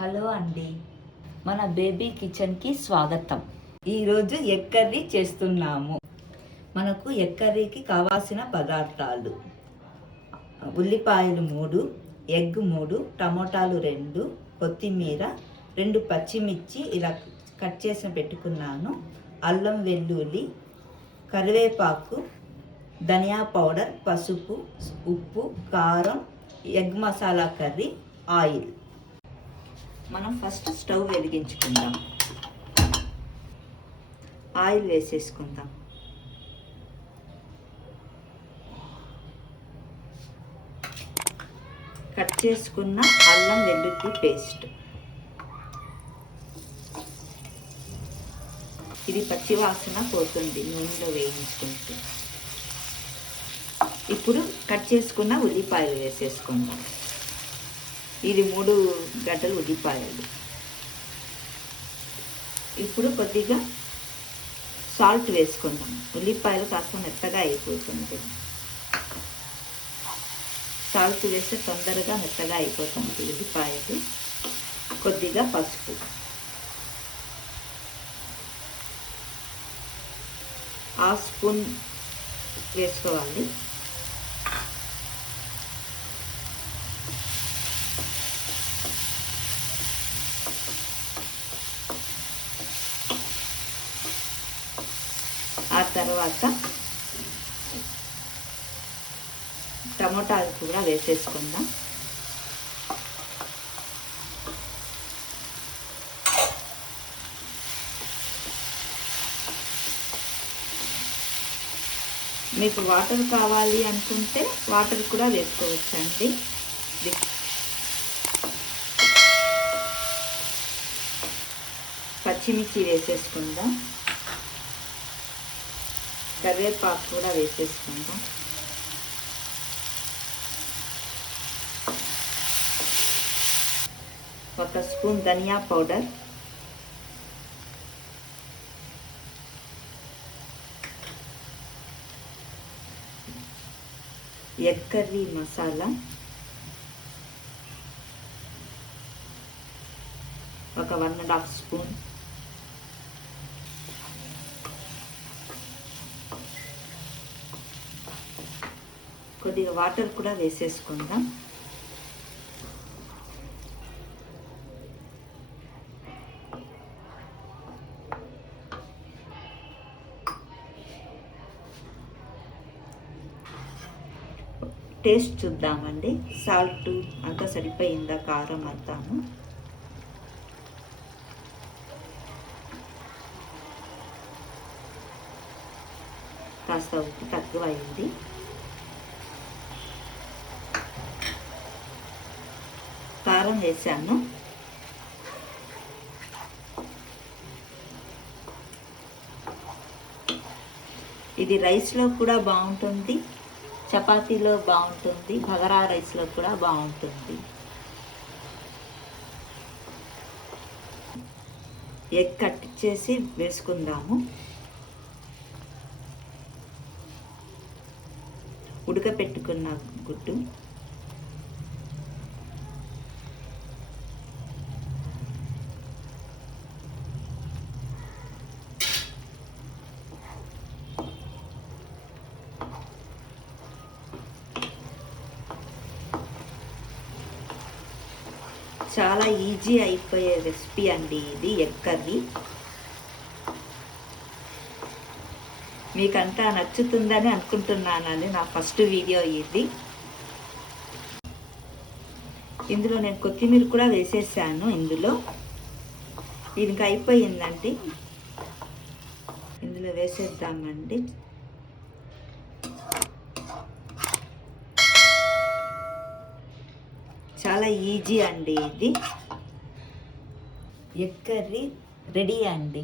Hello అండి, మన baby కిచెన్కి స్వాగతం. ఈరోజు ఎగ్ కర్రీ చేస్తున్నాము. మనకు ఎగ్ కర్రీకి కావాల్సిన పదార్థాలు: ఉల్లిపాయలు 3, ఎగ్ 3, టమోటాలు 2, కొత్తిమీర 2, పచ్చిమిర్చి ఇలా కట్ చేసి పెట్టుకున్నాను, అల్లం వెల్లుల్లి, కరివేపాకు, ధనియా పౌడర్, పసుపు, ఉప్పు, కారం, ఎగ్ మసాలా కర్రీ, ఆయిల్. మనం ఫస్ట్ స్టవ్ వెలిగించుకుందాం. ఆయిల్ వేసేసుకుందాం. కట్ చేసుకున్న అల్లం వెల్లుల్లి పేస్ట్, ఇది పచ్చివాసన పోతుంది నూనెలో వేయించుకుంటే. ఇప్పుడు కట్ చేసుకున్న ఉల్లిపాయలు వేసేసుకుందాం. ఇది 3 గడ్డలు ఉల్లిపాయలు. ఇప్పుడు కొద్దిగా సాల్ట్ వేసుకుందాం. ఉల్లిపాయలు కాస్త మెత్తగా అయిపోతుంది. సాల్ట్ వేస్తే తొందరగా మెత్తగా అయిపోతుంది ఉల్లిపాయలు. కొద్దిగా పసుపు, హాఫ్ స్పూన్ వేసుకోవాలి. ఆ తర్వాత టమోటాలు కూడా వేసేసుకుందాం. మీకు వాటర్ కావాలి అనుకుంటే వాటర్ కూడా వేసుకోవచ్చండి. పచ్చిమిర్చి వేసేసుకుందాం. కరివేపాకు కూడా వేసేసుకుందాం. ఒక స్పూన్ ధనియా పౌడర్, ఎగ్ కర్రీ మసాలా ఒక 1.5 స్పూన్, కొద్దిగా వాటర్ కూడా వేసేసుకుందాం. టేస్ట్ చూద్దామండి. సాల్ట్ అంతా సరిపోయిందా, కారం అంతాను. కాస్త ఉప్పు తక్కువ అయింది. కారం వేసాను. ఇది రైస్లో కూడా బాగుంటుంది, చపాతీలో బాగుంటుంది, బగారా రైస్లో కూడా బాగుంటుంది. ఎగ్ కట్ చేసి వేసుకుందాము. ఉడకపెట్టుకున్న గుడ్డు, చాలా ఈజీ అయిపోయే రెసిపీ అండి ఇది ఎగ్ కర్రీ. మీకంతా నచ్చుతుందని అనుకుంటున్నానండి. నా ఫస్ట్ వీడియో ఇది. ఇందులో నేను కొత్తిమీర కూడా వేసేసాను. ఇందులో ఇంకా అయిపోయిందండి. ఇందులో వేసేద్దామండి. చాలా ఈజీ అండి ఇది. ఎగ్ కర్రీ రెడీ అండి.